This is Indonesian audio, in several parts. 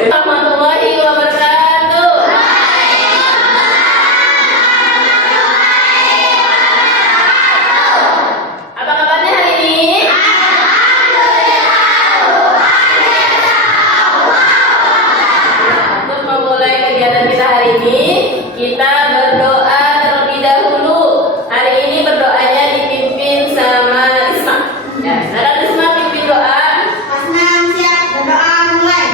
Warahmatullahi wabarakatuh. Apa kabarnya hari ini? Untuk memulai kegiatan kita hari ini, kita berdoa terlebih dahulu. Hari ini berdoanya dipimpin sama Risma. Ya, Nara Risma pimpin doa. Senang siap berdoa mulai.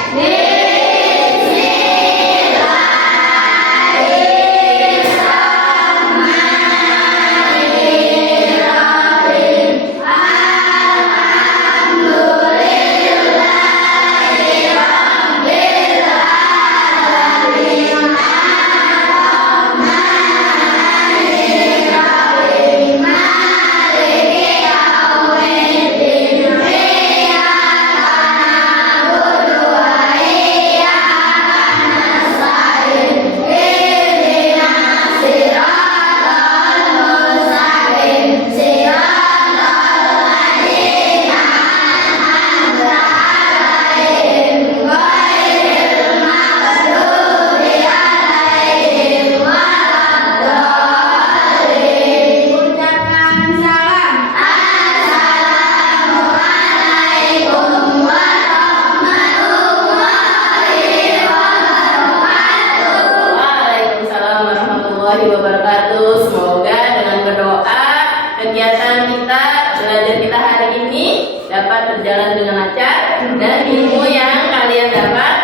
Waalaikumsalam warahmatullahi wabarakatuh. Semoga dengan berdoa kegiatan kita belajar kita hari ini dapat berjalan dengan lancar dan ilmu yang kalian dapat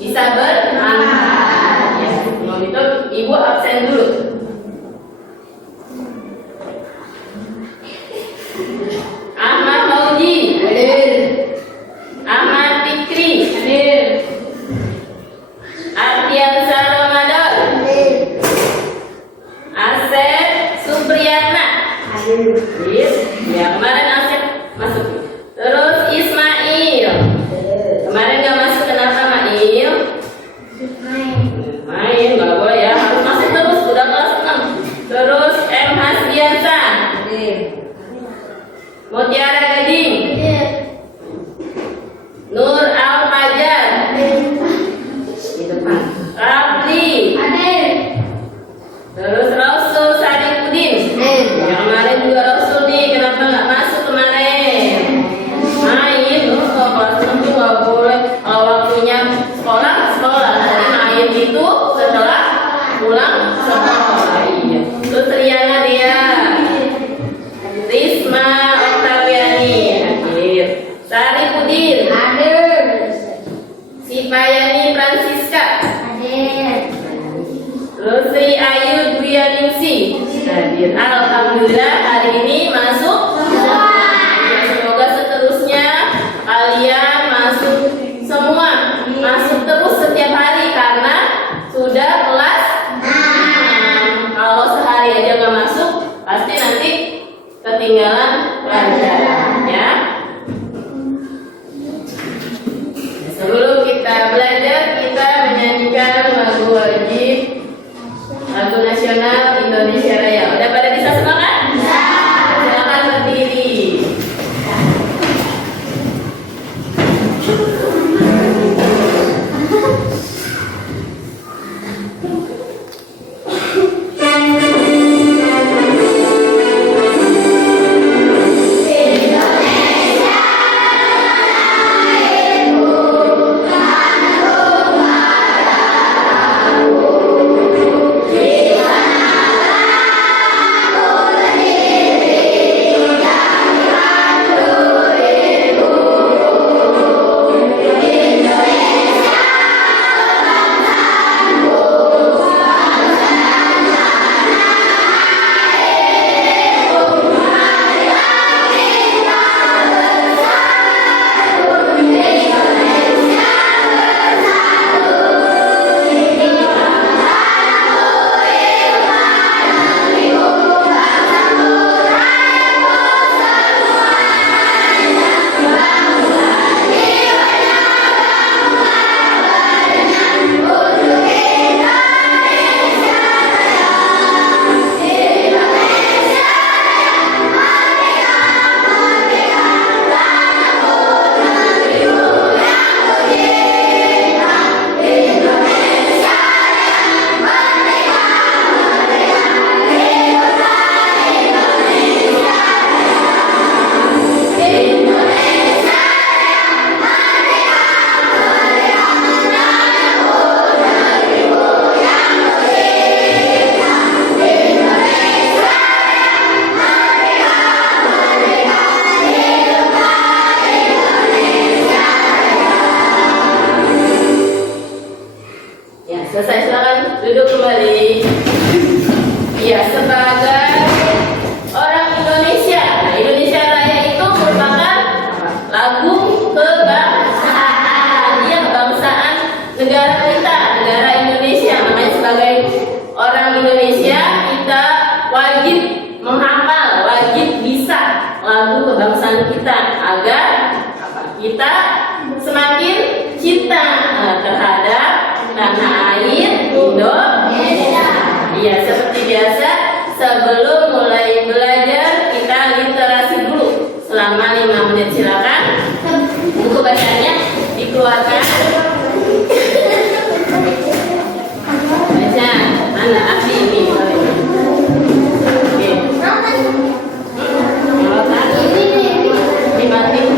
bisa bermanfaat. Ya, sebelum itu Ibu absen dulu. Ahmad Mauji hadir. Ahmad Fikri hadir. Ardiansa Ramadan, Asep Supriyatna hadir. Ya, kemarin Asep masuk. Terus Ismail kemarin nggak masuk, kenapa Mail? Main nggak boleh ya, harus masuk terus, udah kelas 6. Terus M Hasbiansa, Mutiara Gading, Nur Al Fajar di depan, Rabdi, terus Rasul Sadiqudin. Yang kemarin juga Rasul nih, kenapa nggak masuk kemarin? Main, loh, kalau kelas 6 tuh nggak boleh. Kalau waktunya sekolah, nanti main itu setelah pulang sekolah. Iya. Terus Riana dia, Risma Oktaviani hadir, Sari Pudin, Sipayani Francisca, terus Sri Ayu Dwianingsi hadir. Alhamdulillah hari ini masuk. Ya, semoga seterusnya kalian masuk semua, masuk terus setiap hari karena sudah kelas 6. Kalau sehari aja nggak masuk, pasti nanti ketinggalan pelajaran ya. Sebelum kita belajar, kita menyanyikan lagu wajib, lagu nasional Indonesia Raya. Udah pada bisa semua kan? Silakan berdiri. Indonesia selesai, silakan duduk kembali. Ya, sebagai orang Indonesia, nah, Indonesia Raya itu merupakan lagu kebangsaan. Dia kebangsaan negara kita, negara Indonesia. Makanya sebagai orang Indonesia kita wajib menghafal, wajib bisa lagu kebangsaan kita agar kita semakin cinta terhadap tanah air Indonesia. Iya, seperti biasa sebelum mulai belajar kita literasi dulu selama 5 menit. Silakan buku bacaannya dikeluarkan. Baca mana Abdi ini. Oke. Dibanting.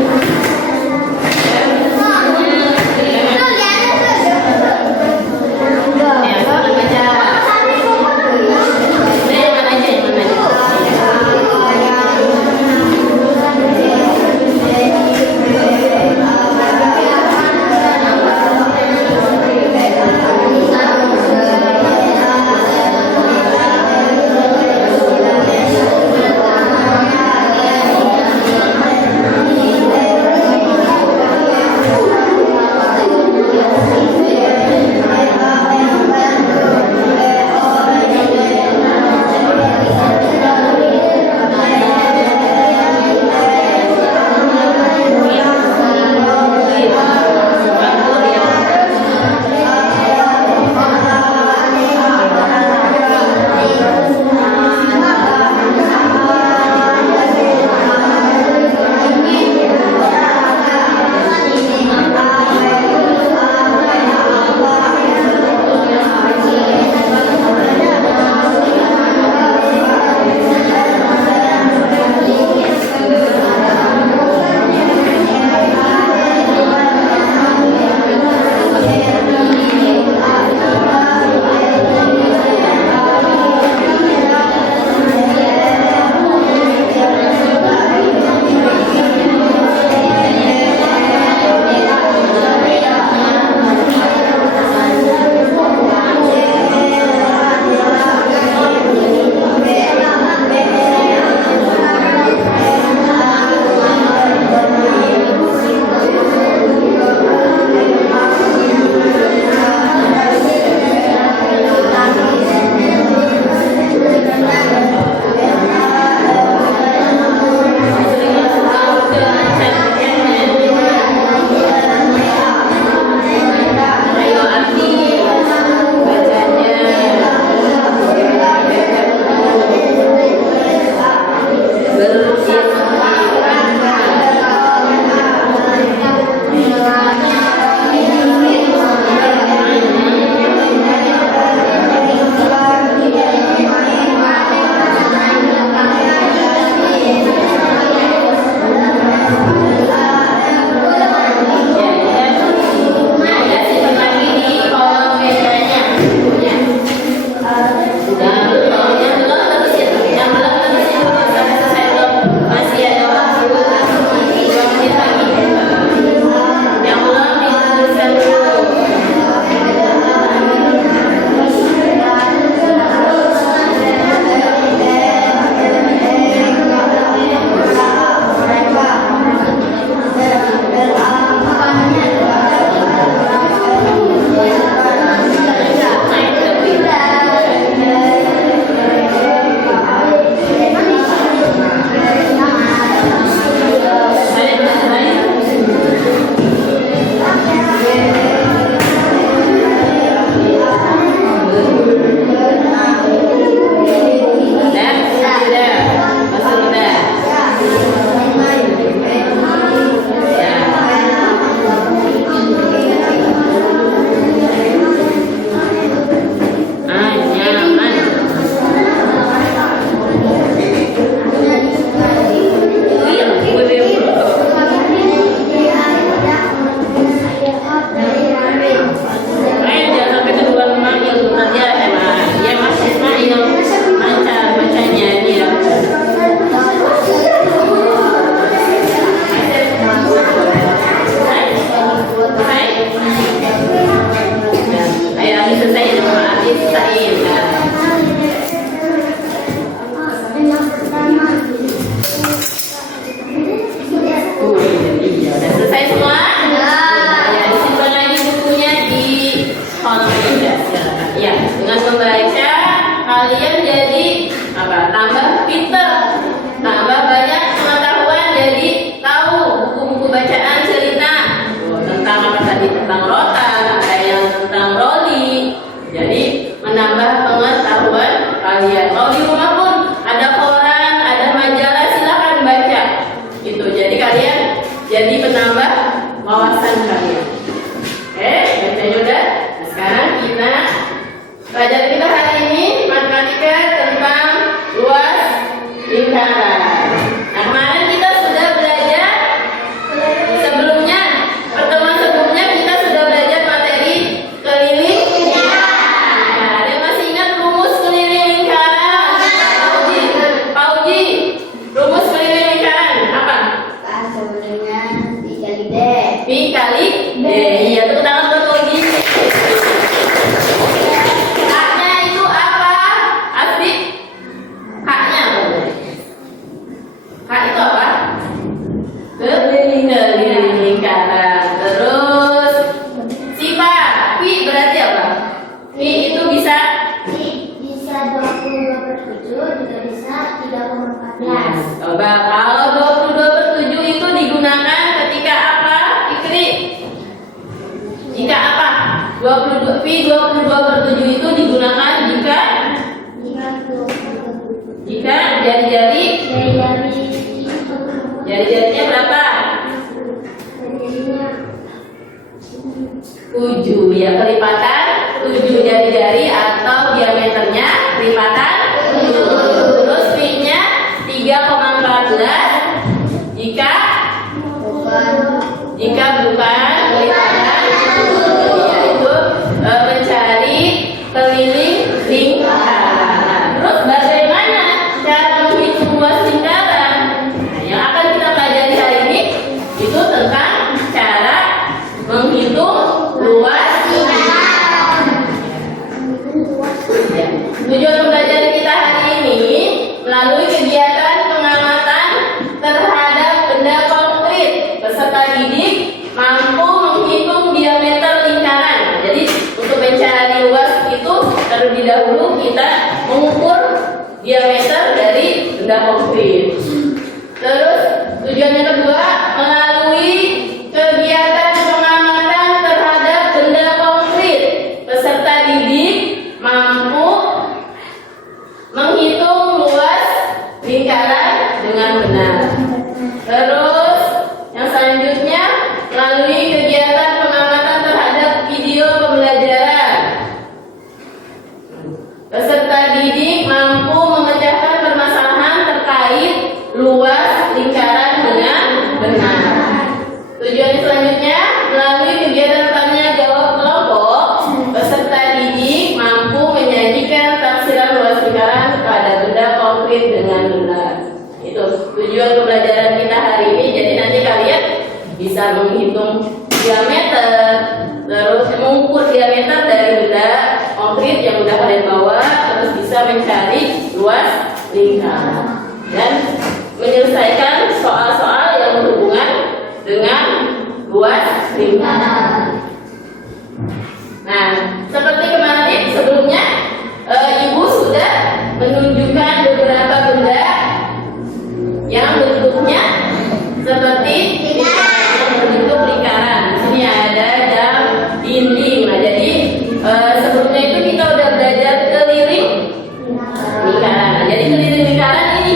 Pelajaran kita hari ini matematika tentang luas lingkaran. Nah, kemarin kita sudah belajar sebelumnya, pertemuan sebelumnya kita sudah belajar materi keliling lingkaran. Nah, ada yang masih ingat rumus keliling lingkaran? Pak Uji, rumus keliling lingkaran apa? A sama dengan dikali D. P kali D. Iya, tepuk tangan buat Pak Uji. Haknya itu apa? Asli? Haknya apa? Hak itu apa? Keliling lingkaran. Terus sifat Pi berarti apa? Pi itu bisa Bisa 22/7 juga bisa 3,14. coba kalau 22/7 itu digunakan ketika apa? Fikri? Jika apa? 22 Pi 22/7 itu digunakan jika jari-jari jari-jarinya berapa? 7 ya, kelipatan 7 jari-jari atau diameternya kelipatan 7. Terus Pi-nya 3,14 jika bukan kelipatan 7, yaitu mencari keliling lingkaran. Nah, terus bagaimana cara menghitung luas lingkaran? Nah, yang akan kita pelajari hari ini itu tentang cara menghitung luas lingkaran. Ya. Tujuan pembelajaran kita hari ini melalui kegiatan pengamatan terhadap benda konkret, peserta didik mampu menghitung diameter lingkaran. Jadi untuk mencari luas itu terlebih dahulu kita mengukur diameter dari benda konkret. Terus tujuan yang kedua, melalui kegiatan pengamatan terhadap benda konkret, peserta didik mampu menghitung luas lingkaran dengan benar. Terus yang selanjutnya, melalui kegiatan pengamatan terhadap video pembelajaran, peserta didik mampu memecahkan permasalahan terkait luas lingkaran dengan benar. Tujuan selanjutnya, melalui kegiatan tanya jawab kelompok, peserta didik mampu menyajikan tafsiran luas lingkaran pada benda konkret dengan benar. Itu tujuan pembelajaran kita hari ini. Jadi nanti kalian bisa menghitung diameter, terus mengukur diameter dari benda konkret yang sudah kalian bawa, terus bisa mencari luas lingkaran dan menyelesaikan soal-soal yang berhubungan dengan luas lingkaran. Nah, seperti kemarin sebelumnya Ibu sudah menunjukkan beberapa benda yang bentuknya seperti yang berbentuk lingkaran. Di sini ada jam dinding. Nah, jadi sebelumnya itu kita udah belajar keliling lingkaran. Nah, jadi keliling lingkaran ini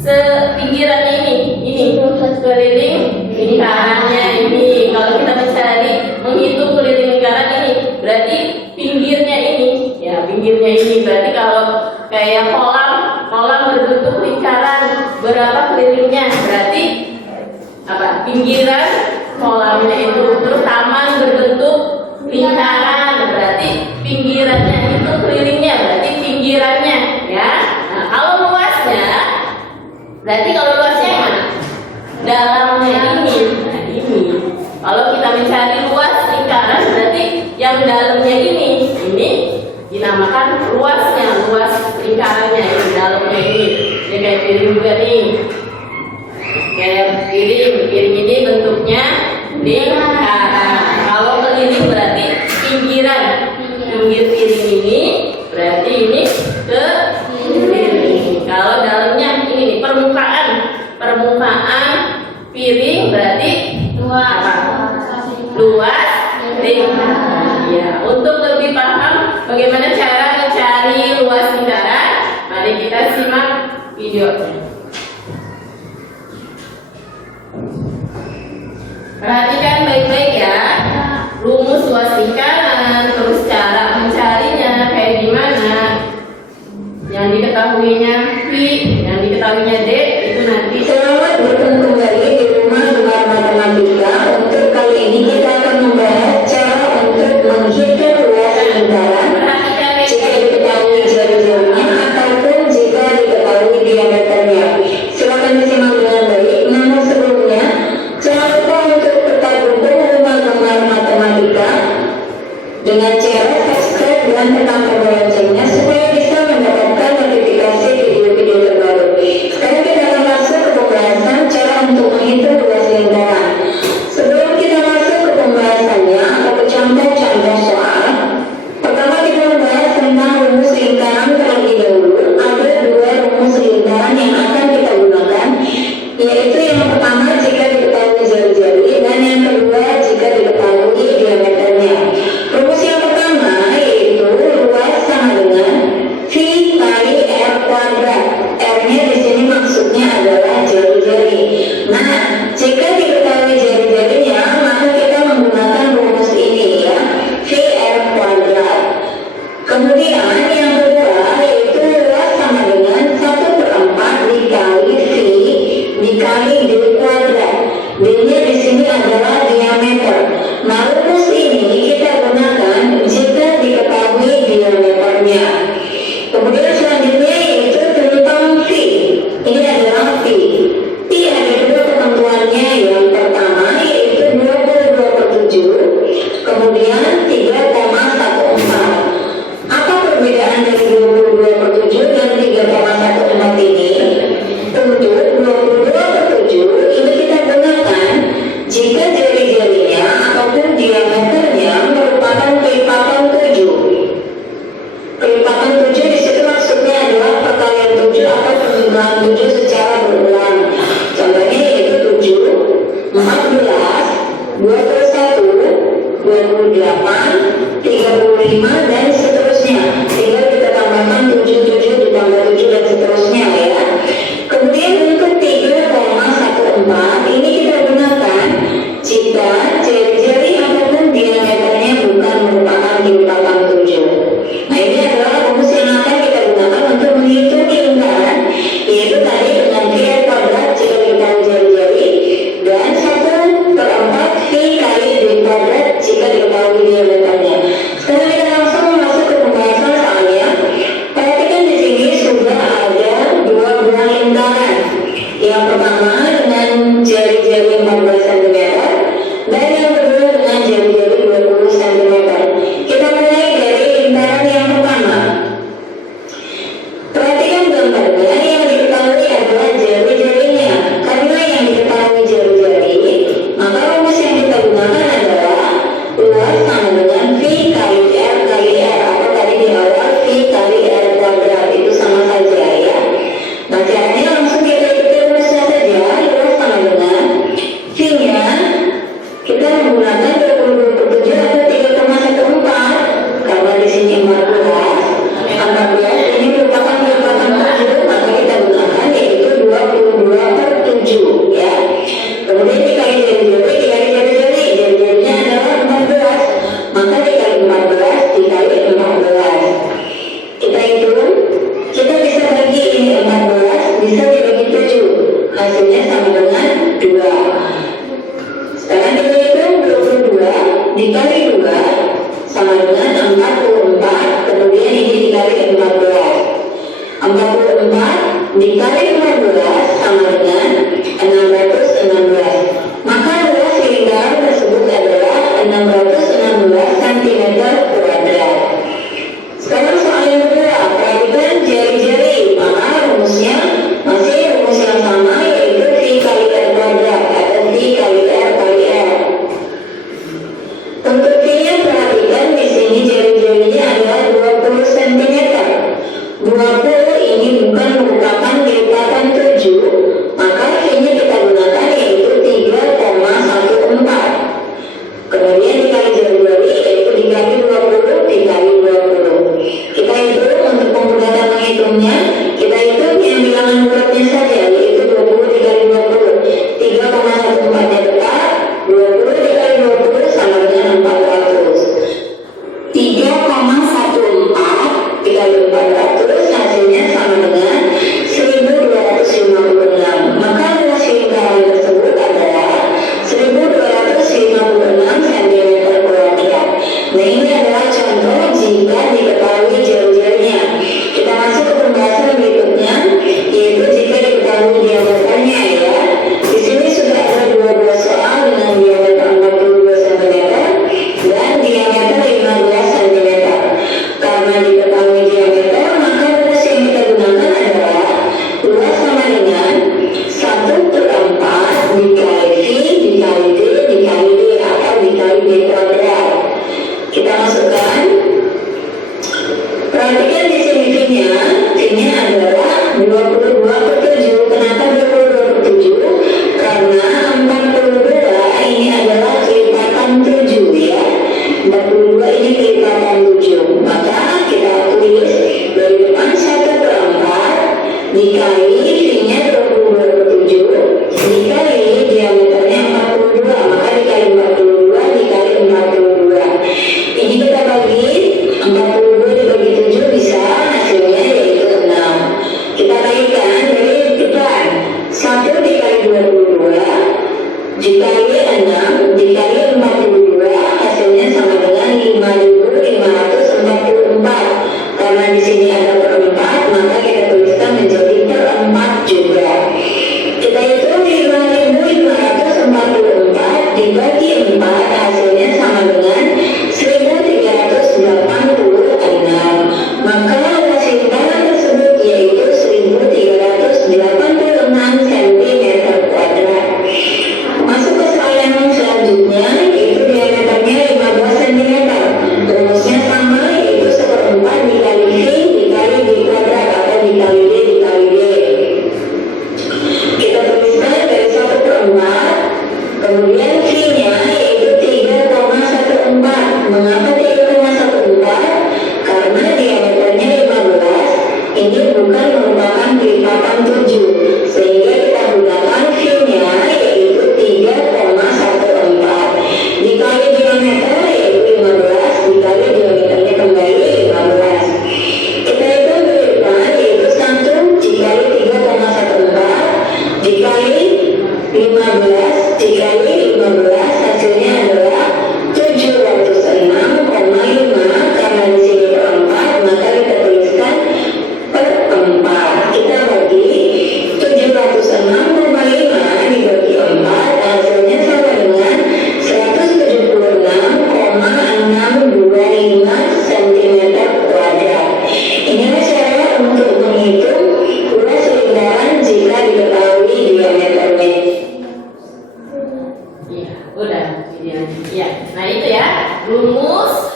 sepinggirannya ini keliling lingkarannya ini. Kalau kita mencari menghitung keliling lingkaran ini, berarti pinggirnya ini, ya pinggirnya ini. Berarti kalau kayak kolam berbentuk lingkaran, berapa kelilingnya? Berarti apa? Pinggiran kolamnya itu. Terus taman berbentuk lingkaran, berarti pinggirannya itu kelilingnya, berarti pinggirannya, ya. Nah, kalau luasnya, berarti kalau luasnya yang mana? Dalamnya ini. Nah, ini. Kalau kita mencari luas lingkaran, berarti yang dalamnya ini dinamakan luasnya, luas lingkarannya ini, dalamnya ini. Ya kayak piring juga nih. Kayak piring ini bentuknya lingkaran. Kalau keliling berarti pinggiran. Pinggir piring ini berarti ini keliling. Kalau dalamnya ini nih, permukaan piring berarti luas lingkaran. Ya, untuk lebih paham bagaimana cara mencari luas lingkaran, mari kita simak videonya. Perhatikan baik-baik ya, rumus luas lingkaran, terus cara mencarinya kayak gimana. dengan cara subscribe dan tekan tombol loncengnya supaya bisa mendapatkan notifikasi video-video terbaru. Sekarang kita akan masuk ke pembahasan cara untuk menghitung luas lingkaran. Sebelum kita masuk ke pembahasannya atau ke contoh-contoh soal, pertama kita membahas tentang rumus lingkaran terlebih dahulu. Ada dua rumus lingkaran yang akan kita gunakan, yaitu yang pertama jika diketahui jari-jari dan yang kedua jika diketahui diameternya. Rumus yang pertama yaitu luas sama dengan V kali R kuadrat. R-nya di sini maksudnya adalah jari-jari. Nah, jika diketahui jari-jarinya, maka kita menggunakan rumus ini ya, VR kuadrat. Kemudian yang kedua yaitu luas sama dengan 1/4 dikali V dikali D kuadrat. D-nya di sini adalah diameter. Nah, rumus ini kita gunakan jika diketahui diameternya. Kemudian selanjutnya yaitu tentang V. Ini adalah V. V ada dua ketentuannya. Yang pertama yaitu 22/7, kemudian 3,14. Apa perbedaan dari 22/7 dan 3,14 ini? Untuk 22/7 ini kita gunakan jika jari-jarinya ataupun diameternya merupakan kelipatan 7. Kelipatan 7 di situ maksudnya adalah perkalian 7 atau penjumlahan 7 secara berulang. Contohnya yaitu 7, 14, 21, 28, 35 dan seterusnya. Tinggal kita tambahkan 7 ditambah 7 dan seterusnya ya. Kemudian untuk 3,14 ini kita gunakan jika jari-jari ataupun diameternya bukan merupakan kelipatan 7. Nah, ini adalah rumus yang akan kita gunakan untuk menghitung lingkaran, yaitu tadi dengan VR kuadrat jika diketahui jari-jari dan 1/4 V kali D kuadrat jika diketahui diameternya. Sekarang kita langsung masuk ke pembahasan soalnya. Perhatikan di sini sudah ada dua buah lingkaran. Yang pertama dengan jari-jari 14 cm dan yang kedua dengan jari-jari 20 cm. Kita mulai dari lingkaran yang pertama. Perhatikan gambarnya, yang diketahui adalah jari-jarinya. Karena yang diketahui jari-jari, maka rumus yang kita gunakan adalah luas sama dengan V kali R kali R, atau tadi di awal V kali R kuadrat, itu sama saja ya. Nah, caranya langsung kita ikuti rumusnya saja. Luas sama dengan V-nya kita menggunakan 20/7 atau 3,14, karena di sini 14 ini merupakan kelipatan 7, maka kita gunakan yaitu 22/7 ya. Kemudian dikali jari-jari, jari-jarinya adalah 14, maka dikali 14 dikali 14. Kita hitung, kita bisa bagi ini 14, bisa dibagi 7, hasilnya sama dengan 2. Sekarang kita hitung 22 dikali 2 sama dengan 44, kemudian ini dikali 14. 44 dikali 15 sama dengan 616. Maka luas lingkaran tersebut adalah 616 cm kuadrat. Sekarang soal yang kedua, perhatikan jari-jari. Maka rumusnya masih rumus yang sama, yaitu V kali R kuadrat atau V kali R kali R. Untuk V-nya perhatikan di sini jari-jarinya adalah 20 cm. 20 ini bukan merupakan kelipatan 7, maka V-nya kita gunakan yaitu 3,14. Kemudian dikali jari-jari yaitu dikali 20 dikali 20. Kita hitung untuk pemudatan menghitungnya, kita hitung yang bilangan bulatnya saja, yaitu 20 dikali 20. 3,14-nya tetap, 20 dikali 20 sama dengan 400. 3,14 dikali 400 hasilnya sama dengan 1256. Maka luas lingkaran tersebut adalah 1256 cm kuadrat. Nah, ini adalah contoh jika diketahui jari-jarinya. Kita masuk ke pembahasan berikutnya, yaitu jika diketahui diameternya ya. Di sini sudah ada dua buah soal dengan diameter 42 cm dan diameter 15 Perhatikan di sini V-nya adalah 22/7. Kenapa 22/7? Karena 42 ini adalah kelipatan 7 ya. 42 ini kelipatan 7. Maka kita tulis dari depan 1/4 dikali V-nya 22/7 dikali diameternya 42. Maka dikali 42 dikali 42. Ini kita bagi 42 dibagi 7 bisa hasilnya yaitu 6. Kita bagikan dari depan 1 dikali 22 dikali 6 dikali 42 hasilnya sama dengan 5.544. Karena di sini ada per-4 maka kita tuliskan menjadi per-4 juga. Kita hitung 5.544 dibagi 4 hasilnya sama dengan 1.386. Maka hasil tanah tersebut yaitu 1.386 cm². Masuk ke soal yang selanjutnya, yaitu diameternya 15 cm. Rumusnya sama, yaitu 1/4 dikali V dikali D kuadrat atau dikali D dikali D. Kita tuliskan dari 1/4, kemudian V-nya yaitu 3,14. Mengapa 3,14? Karena diameternya 15, ini bukan merupakan kelipatan 7, sehingga kita gunakan V-nya yaitu 3,14 dikali diameter yaitu 15 dikali diameternya kembali 15. Kita hitung dari depan yaitu 1 dikali 3,14 dikali 15 dikali 15 hasilnya adalah 706,5. Karena di sini per-4 maka kita tuliskan per-4. Kita bagi 706,5 dibagi 4 hasilnya sama dengan 176,625 cm². Inilah cara untuk menghitung luas lingkaran jika diketahui diameternya. Iya, udah. Ya, nah itu ya rumus.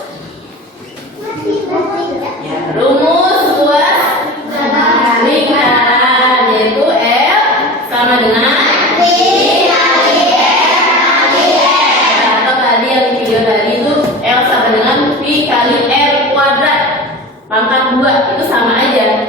Ya, rumus luas lingkaran yaitu L sama dengan atau tadi yang di video tadi itu L sama dengan V kali R kuadrat pangkat 2 itu sama aja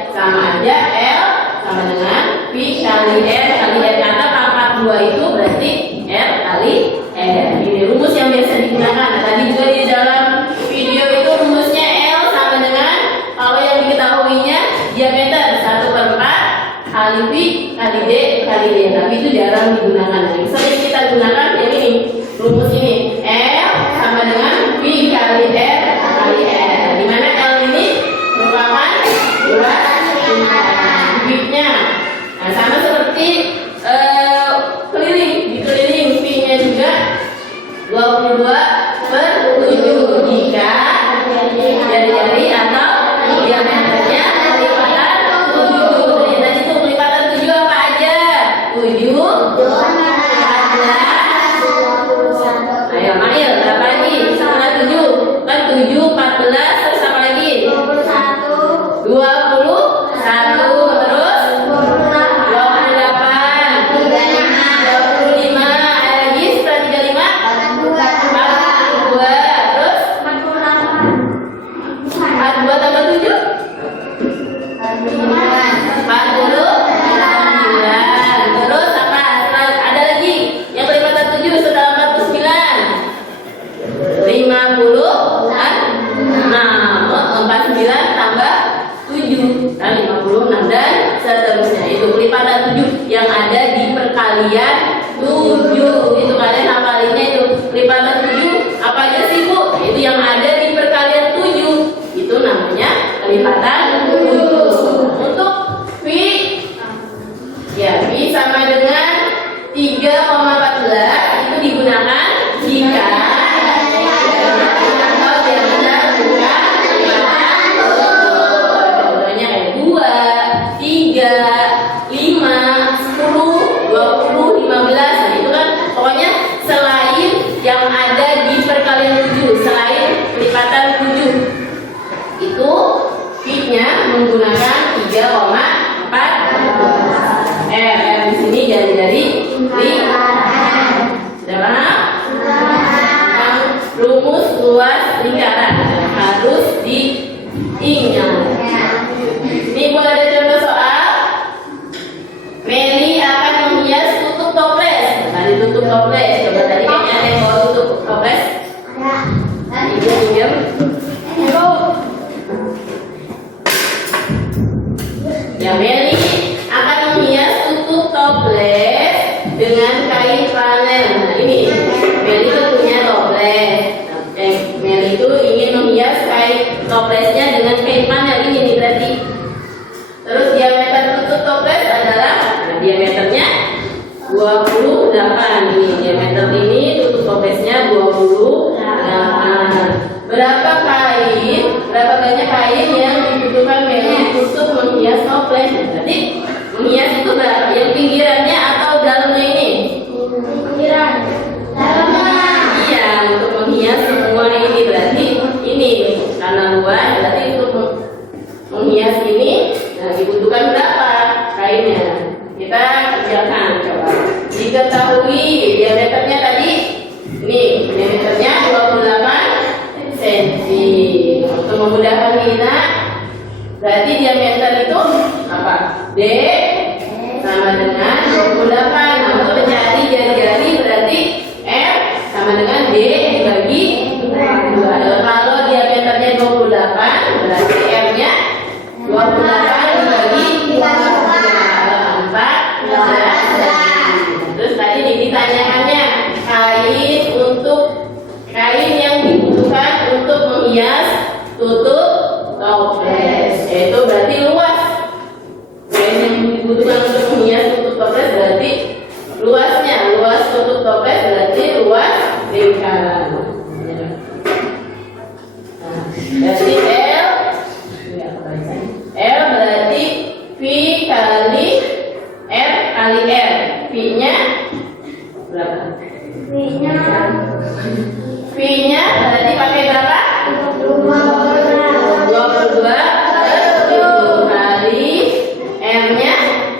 L sama dengan V kali R kali R karena pangkat 2 itu berarti R kali R. Ini rumus yang biasa digunakan. Nah, tadi juga di dalam video itu rumusnya L sama dengan kalau yang diketahuinya diameter 1/4 kali V kali D kali D. Tapi itu jarang digunakan. Yang sering kita gunakan yang ini rumus ini L sama dengan V kali R kali R. Di mana L ini merupakan luas lingkaran V-nya. Nah, sama seperti keliling, dikeliling V-nya juga 22/7 jika jari-jari atau diameternya kelipatan 7. Jadi tadi itu kelipatan 7 apa aja? 7, 14. Ayo, Mail, berapa lagi? Setelah 7 kan 7, 14, terus apa lagi? 21, terus 28, 25, ada lagi setelah 35, 42, terus 42 tambah 7, 49, terus apa? Ada lagi yang kelipatan 7 setelah 49, 49 tambah 7 dan 56 dan seterusnya. Itu kelipatan 7 yang ada di perkalian 7. Itu kalian hafalinnya itu kelipatan 7 apa aja sih Bu? Itu yang ada di perkalian 7. Itu namanya kelipatan 7. Untuk V ya V sama dengan 3,14 itu digunakan jika menggunakan 3,4. Di sini jari-jari 5. Sudah paham? Rumus luas lingkaran harus diingat. Ini boleh ada contoh soal. Meli akan menghias tutup toples. Tadi tutup toples. Coba tadi kayaknya ada yang mau tutup toples. Ibu pinjam. Ya, Meli akan menghias tutup toples dengan kain flanel. Nah, ini Meli itu punya toples. Meli itu ingin menghias kain toplesnya dengan kain flanel ini nih berarti. Terus diameter tutup toples adalah diameternya 28. Ini diameter ini tutup toplesnya 28. Berapa banyak kain yang dibutuhkan Meli untuk menghias toples? Berarti menghias itu berapa? Yang pinggirannya atau dalamnya ini? Pinggiran. Dalamnya. Iya, untuk menghias semua ini berarti ini karena luas berarti untuk menghias ini dibutuhkan berapa kainnya? Kita kerjakan coba. Diketahui diameternya tadi ini diameternya 28 cm. Untuk memudahkan kita berarti diameter itu apa? D sama dengan 28. Nah, untuk mencari jari-jari berarti R sama dengan D dibagi 2. Kalau diameternya 28 berarti R-nya 28 dibagi 4. Terus tadi ditanyakannya kain yang dibutuhkan untuk menghias tutup toples, yaitu berarti luas. Kain yang dibutuhkan untuk menghias tutup toples berarti luasnya, luas tutup toples berarti luas lingkaran. Berarti L berarti V kali R kali R. V-nya berapa? V-nya berarti pakai berapa? 22 kali R-nya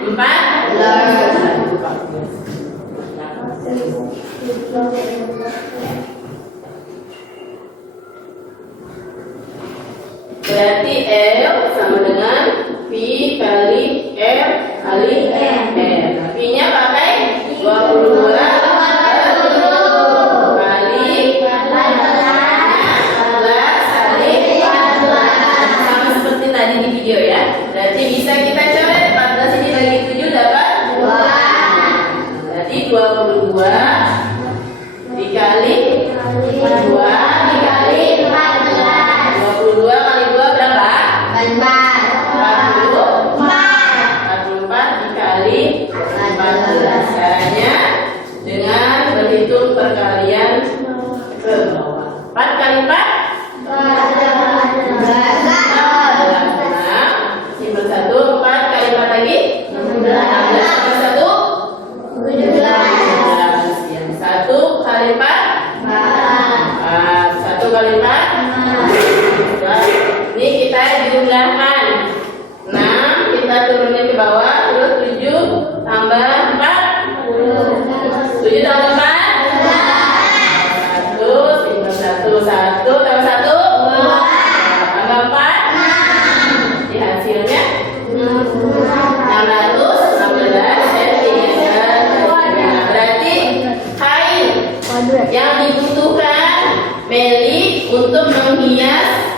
14. Berarti L sama dengan V kali R kali R. V-nya pakai 22 kali 14 kali 14. Sama seperti tadi di video ya. Berarti bisa kita coret 14 ini bagi 7 dapat 2. Berarti 22 dikali 2 dikali 14. 22 kali 2 berapa? 44 dikali 14. Caranya dengan berhitung perkalian ke bawah. 4 kali 4 simpan 1. 4 kali 4 lagi 16 tambah 1 17. Yang 1 kali 4 1 kali 4 ini kita jumlahkan 6, kita turunin ke bawah, terus 7 tambah 4 7 tambah 4 1, simpan 1 tambah 1 tambah 4 di hasilnya 616 cm. Berarti kain yang dibutuhkan Meli untuk menghias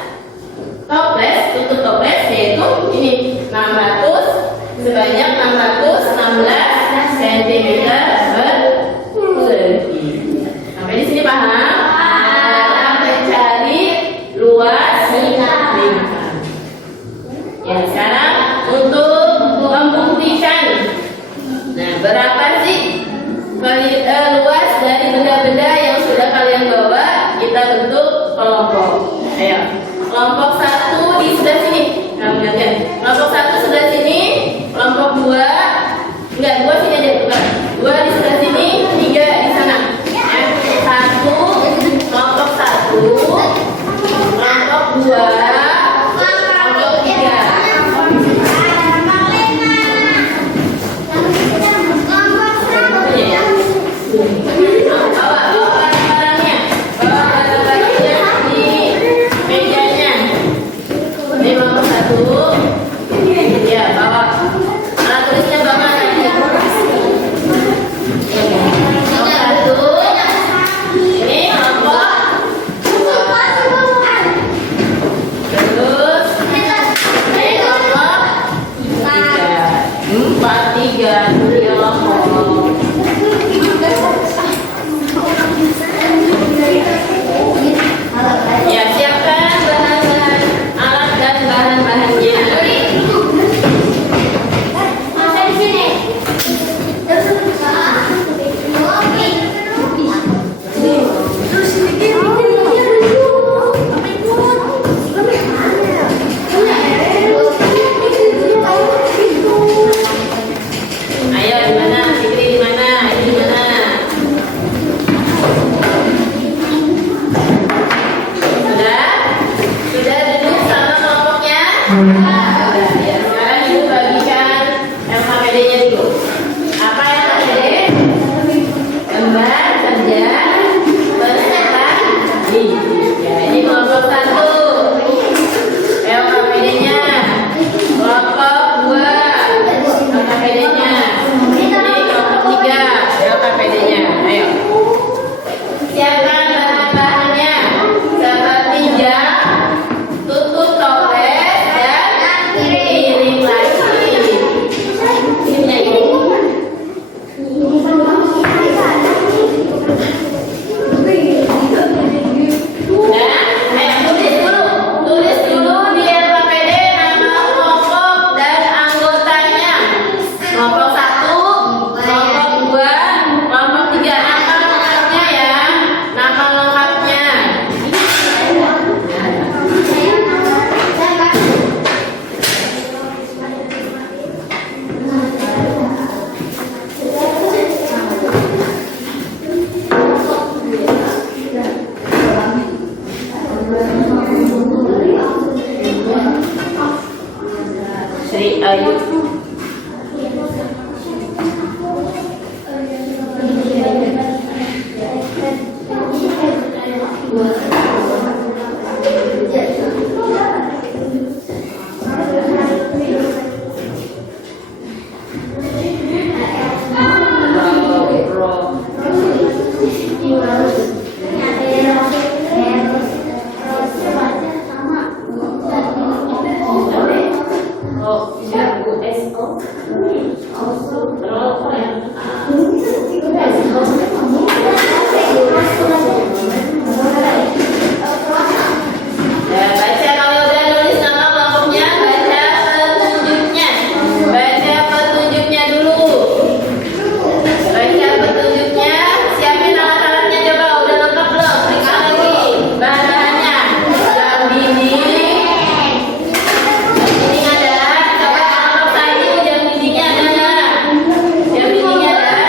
toples, tutup toples yaitu ini 600 sebanyak 616 cm persegi. Sampai di sini paham? Mencari luas lingkaran. Ya, sekarang untuk membuktikan. Nah, berapa sih luas dari benda-benda yang sudah kalian bawa? Kita bentuk kelompok. Ayo, kelompok 1 di sebelah sini. Kamu lihat, kelompok 1 sebelah sini, kelompok 2 enggak, 2 sini aja, bukan. 2 di sebelah sini, 3 di sana. 1 kelompok 1, kelompok 2, kelompok 3. Ya, sekarang ibu bagikan LKPD-nya dulu. Apa LKPD? Lembar kerja peserta didik. Ya, ini kelompok 1. LKPD-nya. Kelompok 2. LKPD-nya. Ini kelompok 3. LKPD-nya. Ayo. Siapkan bahan-bahannya seperti jam, tutup toples, dan piring lagi. Ini ibu. Nah, ayo tulis dulu di LKPD nama kelompok dan anggotanya. Kelompok 1, kelompok 2, kelompok 3. Nama lengkapnya ya, nama lengkapnya. Sri Ayu. Ya, baca kalau udah nulis nama kelompoknya, baca petunjuknya. Baca petunjuknya dulu. Baca petunjuknya, siapin alat-alatnya coba udah lengkap belum? Periksa lagi bahan-bahannya. Jam dinding. Jam dinding ada. Coba kelompok 1 jam dindingnya ada nggak? Jam dindingnya ada.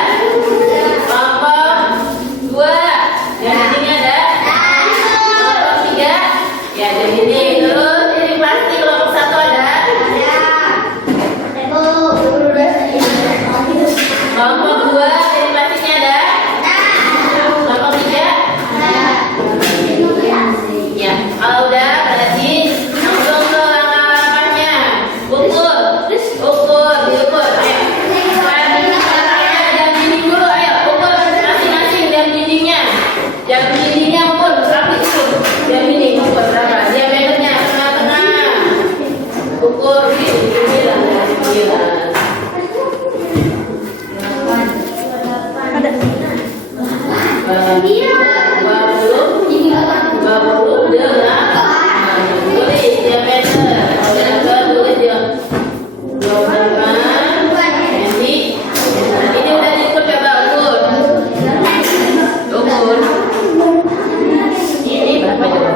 Kelompok 2 jam dindingnya ada. Kelompok 3 ya jam dinding. Terus ini plastik kelompok 1 ada. Kelompok 2 ini plastiknya ada. Kelompok 3 ya. Kalau udah berarti langsung ke langkah-langkahnya. Ukur, diukur. Ayo. Jam dinding dulu, ayo ukur masing-masing jam dindingnya. Jam dindingnya ukur berapa itu? Jam dinding ukur berapa? Diameternya tengah-tengah. Ukur ini lah. Tulis diameter. Kalau tulis dia 25 cm. Ini udah diukur, coba ukur. Ini berapa coba?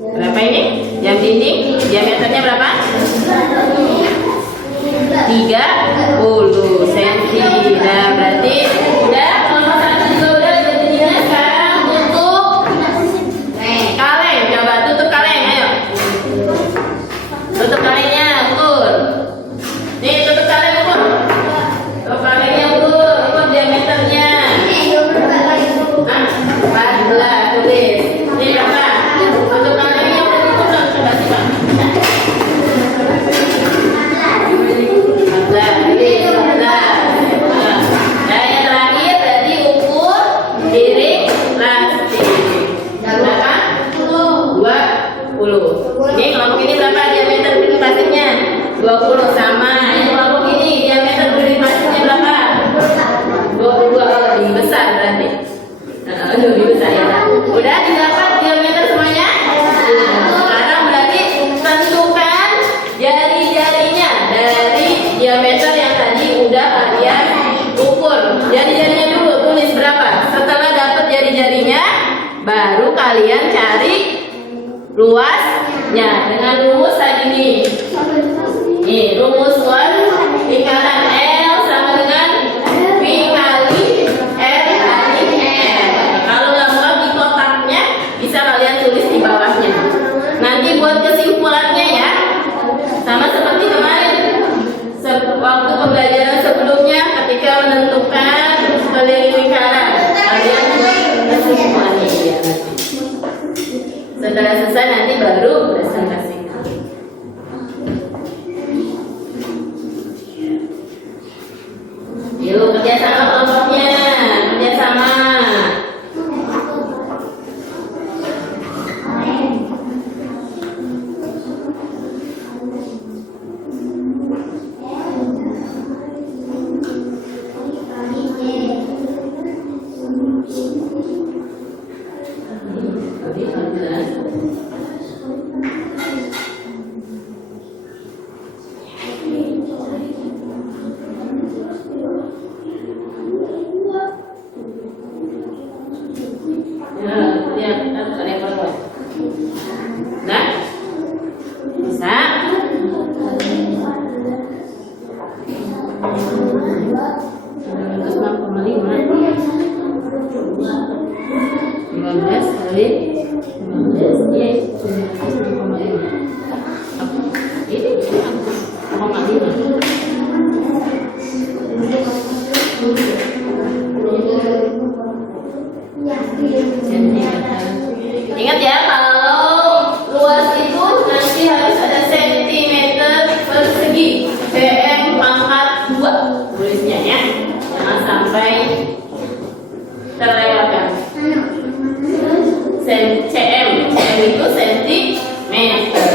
Berapa ini? Jam dinding diameternya berapa? 30 cm. Nah, berarti udah kelompok 1 juga udah jadinya. Sekarang tutup kaleng. Coba tutup kaleng, ayo. Tutup kalengnya ukur. Nih, tutup kaleng ukur. Tutup kalengnya ukur diameternya. 14 tulis. Ini berapa? Tutup kalengnya udah tutup belum? Coba sih, Pak. 14. Nah, yang terakhir berarti ukur piring plastik. Berapa? 20. Ini kelompok ini berapa diameter piring plastiknya? 20 sama. Ini kelompok ini diameter piring plastiknya berapa? 22. Lebih besar berarti. Lebih besar ya. Udah didapat diameter semuanya? Sekarang berarti tentukan jari-jarinya dari diameter yang tadi udah kalian ukur. Jari-jarinya dulu tulis berapa. Setelah dapat jari-jarinya, baru kalian cari luasnya dengan rumus tadi nih. Nih rumus luas lingkaran L sama dengan V kali R kali R. Kalau nggak muat di kotaknya, bisa kalian tulis di bawahnya. Nanti Nanti buat kesimpulannya ya, sama seperti kemarin waktu pembelajaran sebelumnya ketika menentukan lingkaran, kalian buat kesimpulannya ya. Setelah selesai nanti baru presentasi. Yuk kerjasama kelompoknya, kerjasama. Nah, bisa. Terus 6,5. 15 kali 15 dia 19,5. Ini 0,5. Ingat ya, kalau luas itu nanti harus ada sentimeter persegi, cm pangkat 2 tulisnya ya, jangan sampai terlewatkan. Cm itu sentimeter.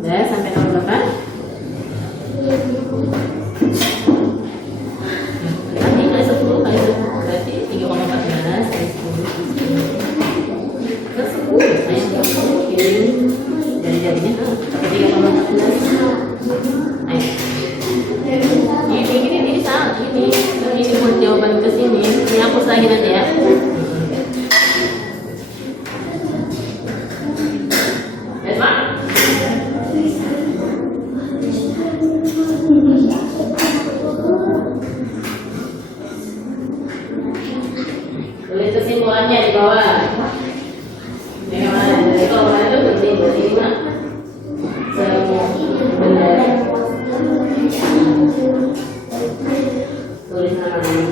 Udah sampai nomor berapa? Nanti kali 10 kali 10 berarti 3,14 kali 10 ke 10 saya kirim jari-jarinya ke 3,14. Ayo. Ini salah ini buat jawaban ke sini. Ini hapus lagi nanti ya. Tulis kesimpulannya di bawah. Bagaimana? Jadi kalau kemarin itu penting berarti gimana? Tulis namanya.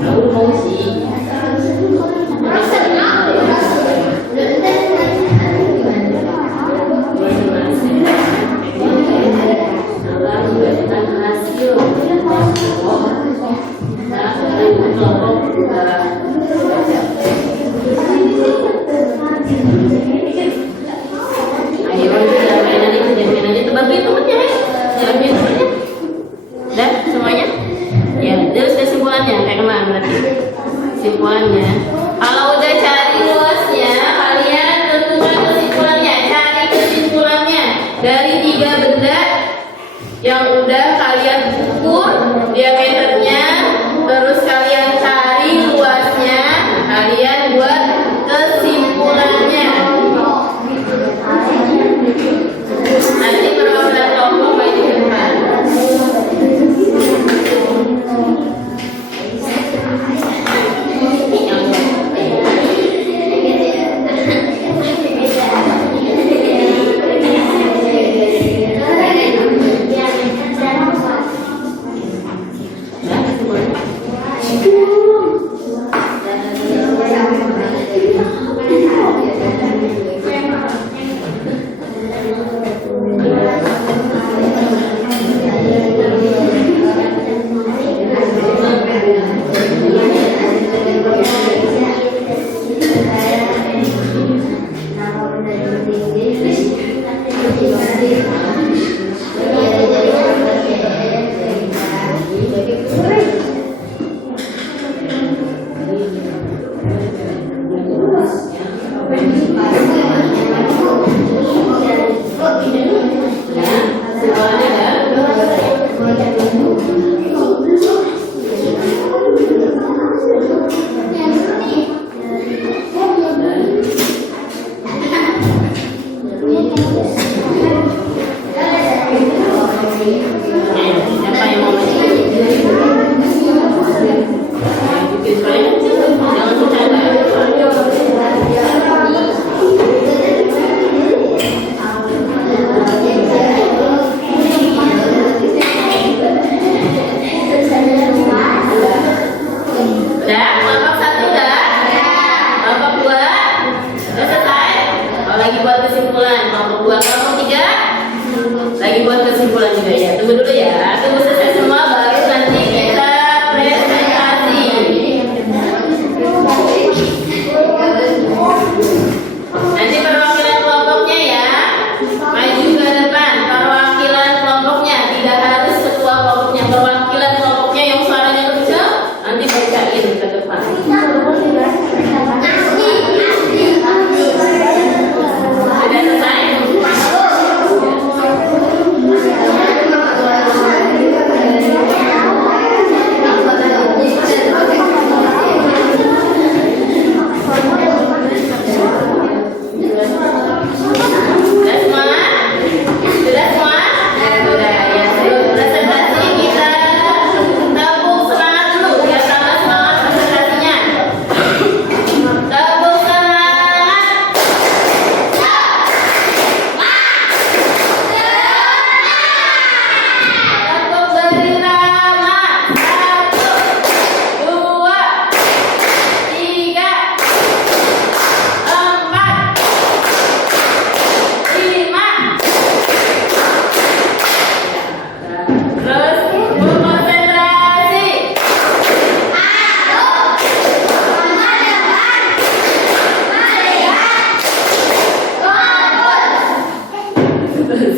Kamu mau sih? Kesimpulannya, kalau udah cari luasnya, kalian tentukan kesimpulannya. Cari kesimpulannya dari 3 benda yang udah kalian ukur diameternya, terus kalian cari luasnya, kalian buat kesimpulannya. Nanti perwakilan kelompok main di depan.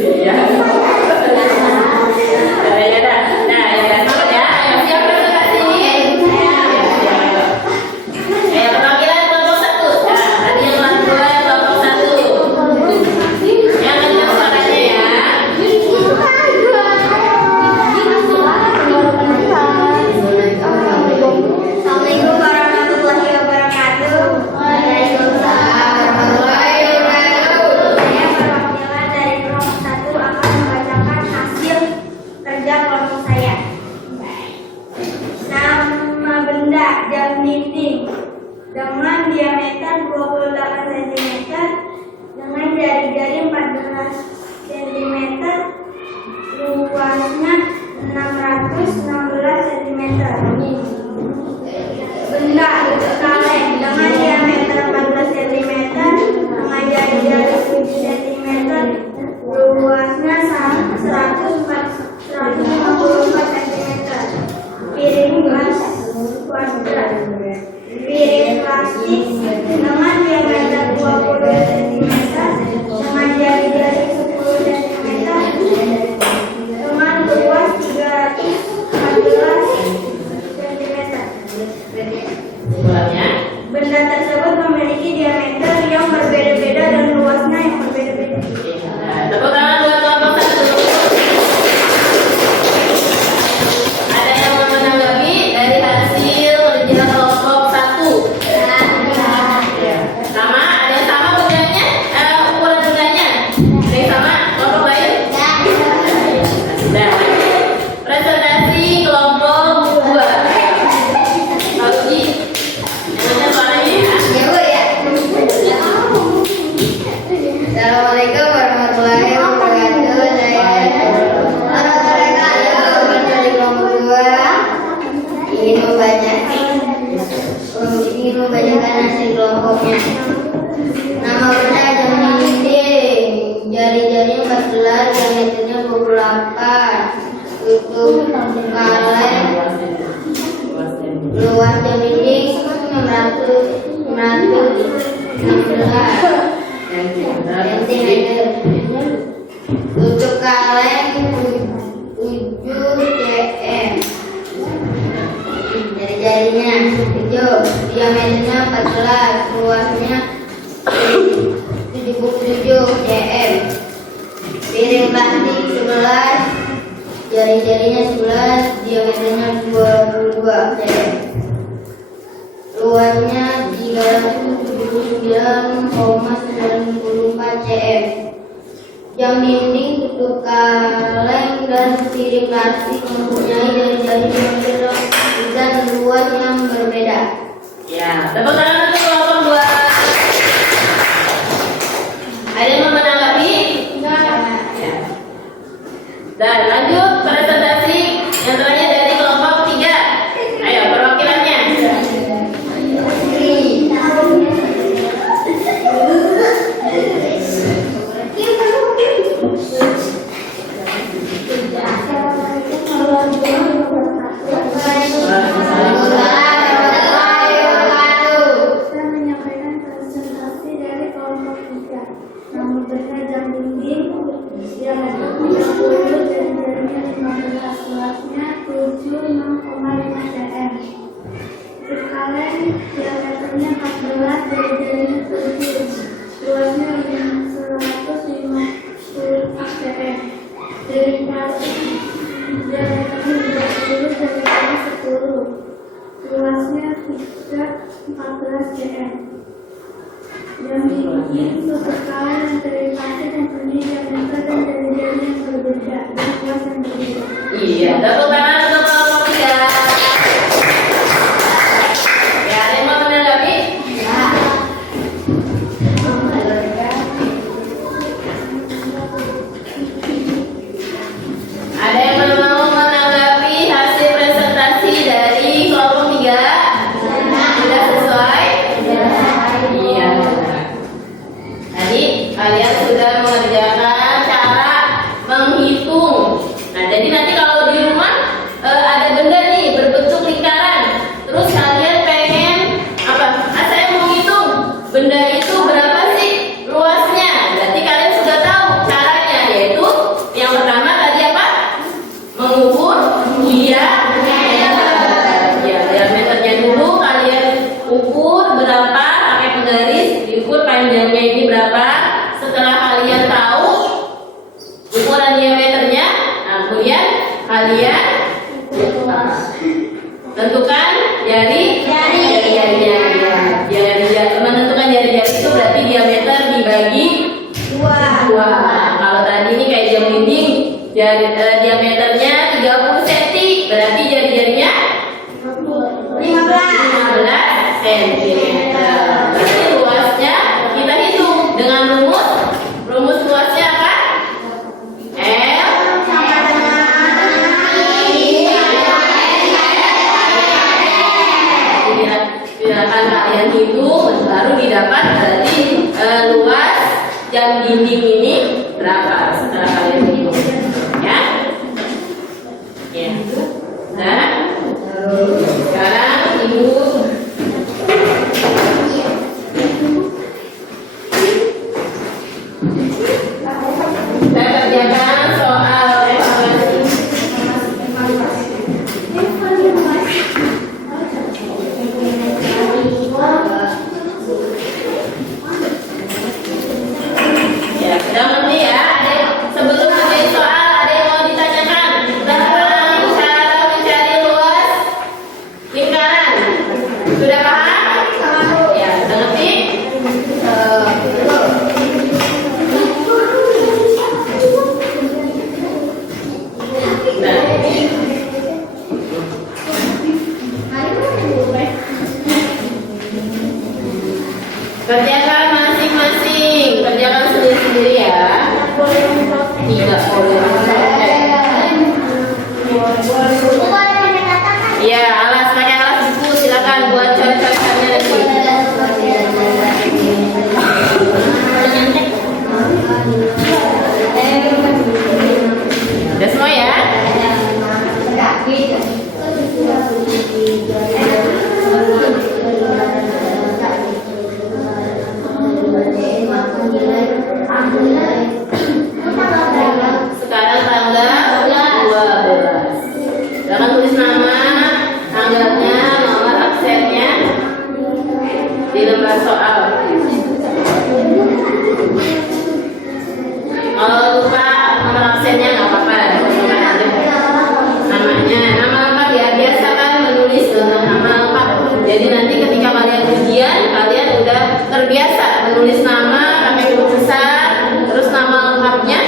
Ya. Nah, ya, semangat ya. Ayo, siap presentasi. Ayo, perwakilan kelompok 1. Nah, tadi yang kelas 2, kelompok 1. Yang kencang suaranya ya. Assalamualaikum warahmatullahi wabarakatuh. Waalaikumsalam warahmatullahi wabarakatuh. Saya perwakilan dari kelompok 1 akan membacakan hasil kerja kelompok saya. Nama benda jam dinding dengan diameter 28 cm dengan jari-jari 14 cm, luasnya 616 cm. Benda kaleng dengan diameter 14 cm dengan jari-jari 7 cm, luasnya 154 cm. Piring kuadrat. Piring plastik dengan diameter 20 cm dengan jari-jari 10 cm dengan luas 314 cm. Ulangnya. Benda tersebut memiliki diameter yang berbeda-beda dan luasnya yang berbeda-beda. Tepuk tangan buat kelompok 1. Ada yang mau menanggapi dari hasil kerja kelompok 1? Sama? Ada yang sama bendanya? Ukuran bendanya? Ada yang sama? Kelompok lain? Sudah. Presentasi kelompok 2. Auji. Yang kencang suaranya ya. Assalamualaikum warahmatullahi wabarakatuh. Saya dari kelompok 2 ingin membacakan hasil kelompoknya. Nama benda jam dinding, jari-jarinya 14, diameternya 28, tutup kaleng, luas jam dinding 616 cm, tutup kaleng 7 cm. Jari-jarinya 7, diameternya 14, luasnya 77 cm. Piring plastik 11, jari-jarinya 11, diameternya 22 cm. Luasnya 379,94 cm. Jam dinding, tutup kaleng, dan piring plastik mempunyai jari-jari yang dan luas yang berbeda. Ya, tepuk tangan untuk kelompok 2. Ada yang mau menanggapi? Ya. Dan lanjut presentasi yang terakhir dari kelompok 3. Ayo, perwakilannya. Saya menyampaikan presentasi dari kelompok 3. Nama benda jam dinding, diameter 30, jari-jarinya 15, luasnya 76,5 cm. Tutup kaleng, diameternya 14, jari-jarinya 7, luasnya 154 cm. Piring plastik, diameternya 20, jari-jarinya 10, luasnya 14 cm. Jam dinding, tutup kaleng, dan piring plastik mempunyai diameter dan jari-jari yang berbeda dan luas yang berbeda. Iya, tepuk tangan untuk kelompok 3. Ya, ada yang mau menanggapi? Ada yang mau menanggapi hasil presentasi dari kelompok 3? Sudah sesuai? Iya. Tadi kalian sudah mengerjakan cara menghitung. Nah, jadi nanti kalau di rumah kalian tentukan jari-jarinya. Menentukan jari-jari itu berarti diameter dibagi dua. Kalau tadi ini kayak jam dinding, diameternya 30 cm, berarti jari-jarinya 15 cm. Berarti luasnya kita hitung dengan rumus luasnya apa? L sama dengan silakan kalian hitung, baru didapat berarti luas jam dinding ini berapa setelah kalian hitung, ya? Ya. Nah, sekarang ibu saya kerjakan soal evaluasi. Ya, sudah ngerti ya? Sebelum ada soal, ada yang mau ditanyakan tentang cara mencari luas lingkaran? Sudah paham? Ya, sudah ngerti? Kerjakan masing-masing, kerjakan sendiri-sendiri ya. Tidak boleh ya, pakai alas buku, silakan buat coret-coretannya lagi. Udah semua ya? Sekarang tanggal 12. Silakan tulis nama, tanggalnya, nomor absennya di lembar soal. Kalau lupa nomor absennya nggak apa-apa, masukkan aja namanya. Nama lengkap ya, biasakan menulis dengan nama lengkap. Jadi nanti ketika kalian ujian, kalian udah terbiasa menulis nama pakai huruf besar, terus nama lengkapnya.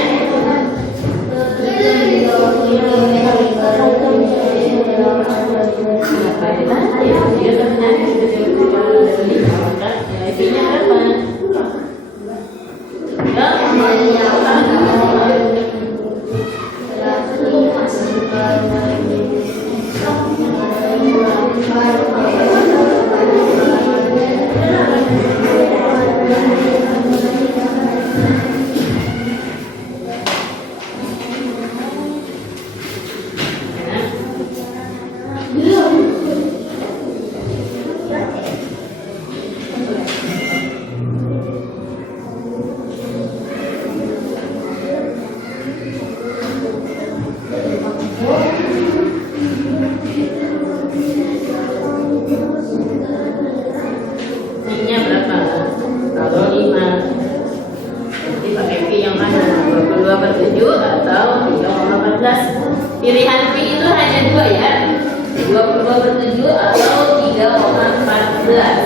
Ininya berapa? Kalau 5, nanti pakai Pi yang mana? 22/7 atau 3,14. Pilihan Pi itu hanya 2 ya, 22/7 atau 3,14.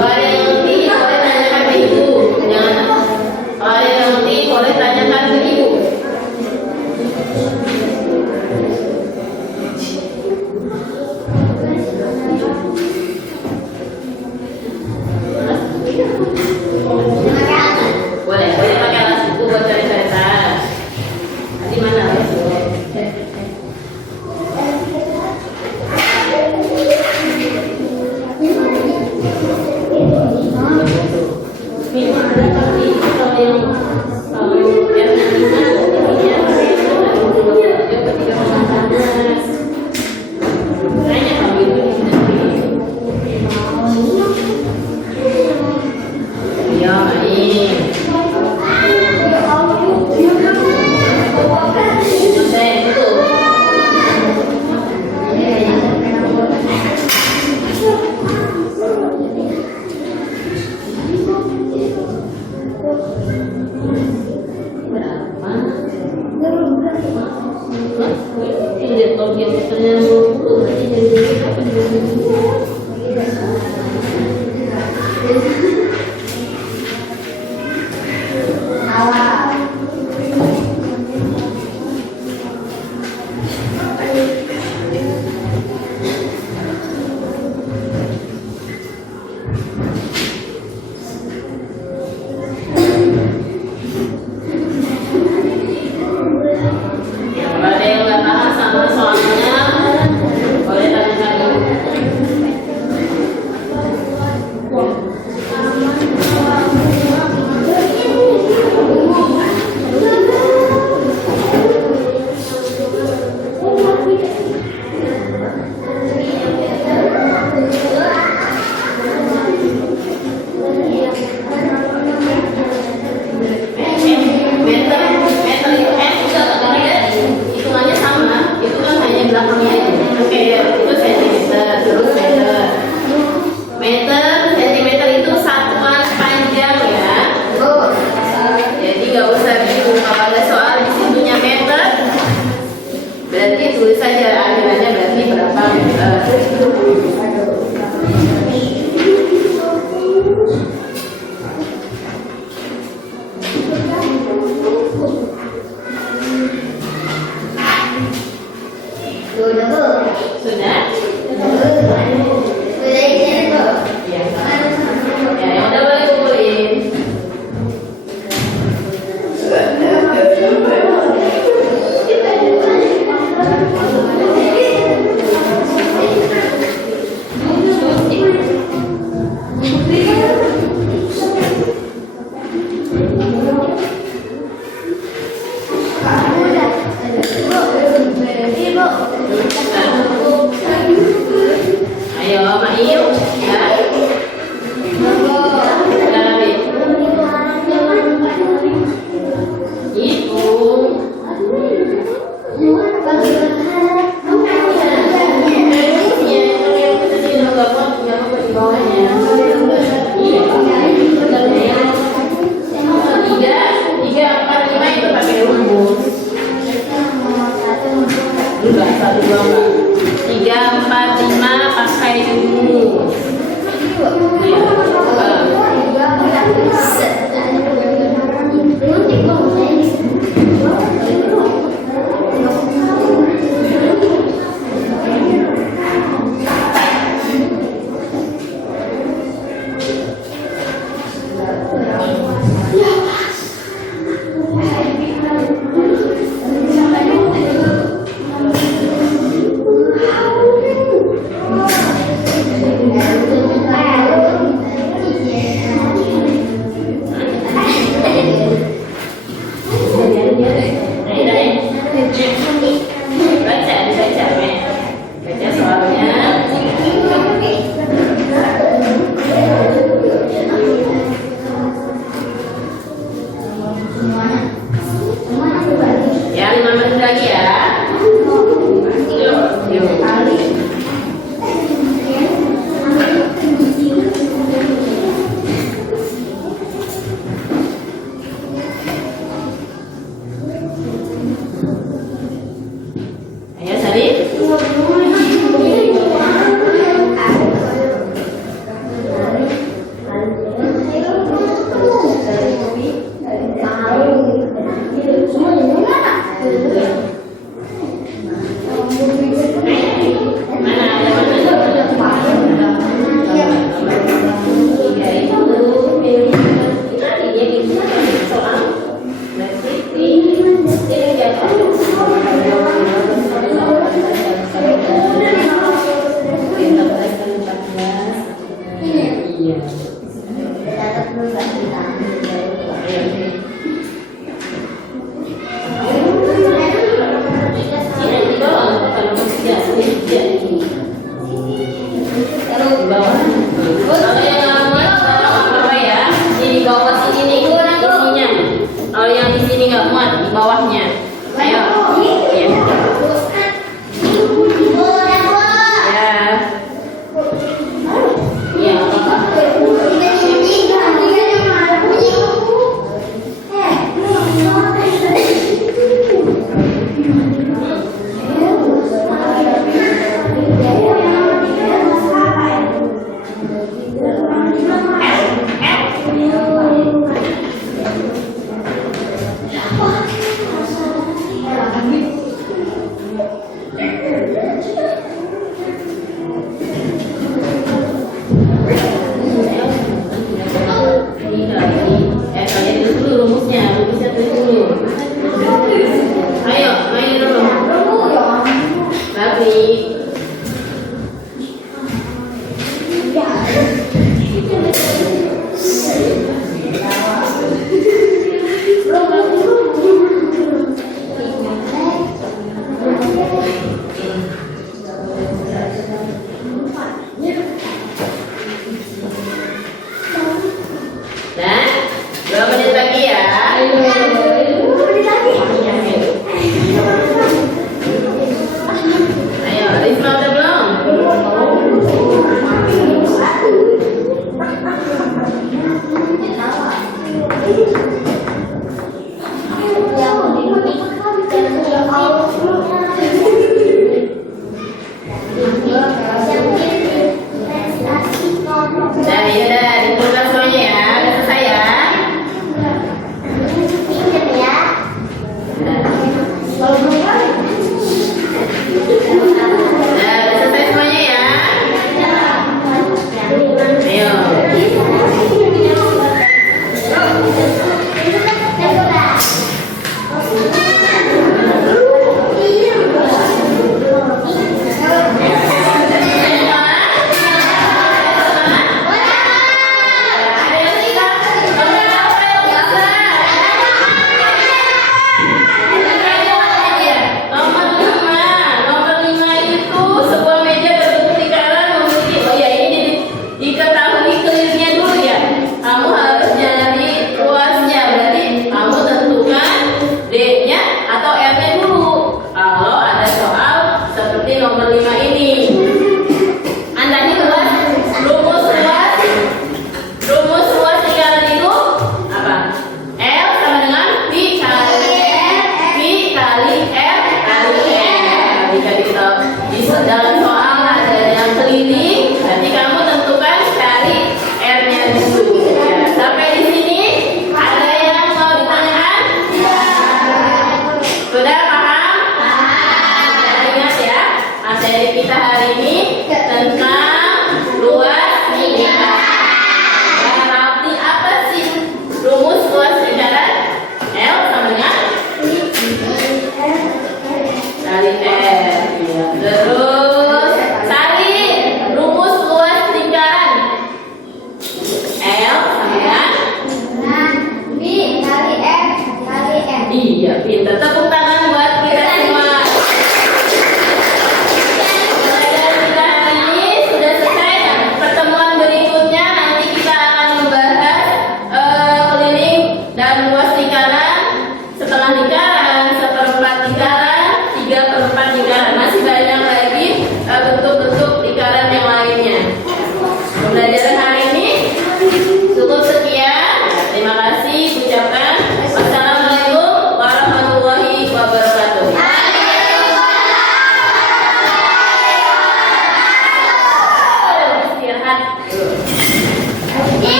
Kalau ada yang ngerti, boleh tanyakan ke ibu. Jangan. Kalau ada yang ngerti, boleh tanyakan ke ibu. Boleh, boleh. Kalau ada yang nggak paham sama soalnya, boleh tanya-tanya. Meter itu juga kadang ya hitungannya sama, itu kan hanya belakangnya aja. Oke, itu sentimeter, terus meter, sentimeter itu satuan panjang ya. Jadi nggak usah bingung kalau ada soal di situnya meter, berarti tulis saja akhirannya berarti berapa meter. Sudah? Ya. Ya, yang udah boleh kumpulin. Ayo, Mak Iu, ya. Dari hitung. Tiga, empat, lima itu pakai rumus. Enggak, 1, 2, 3, 4, 5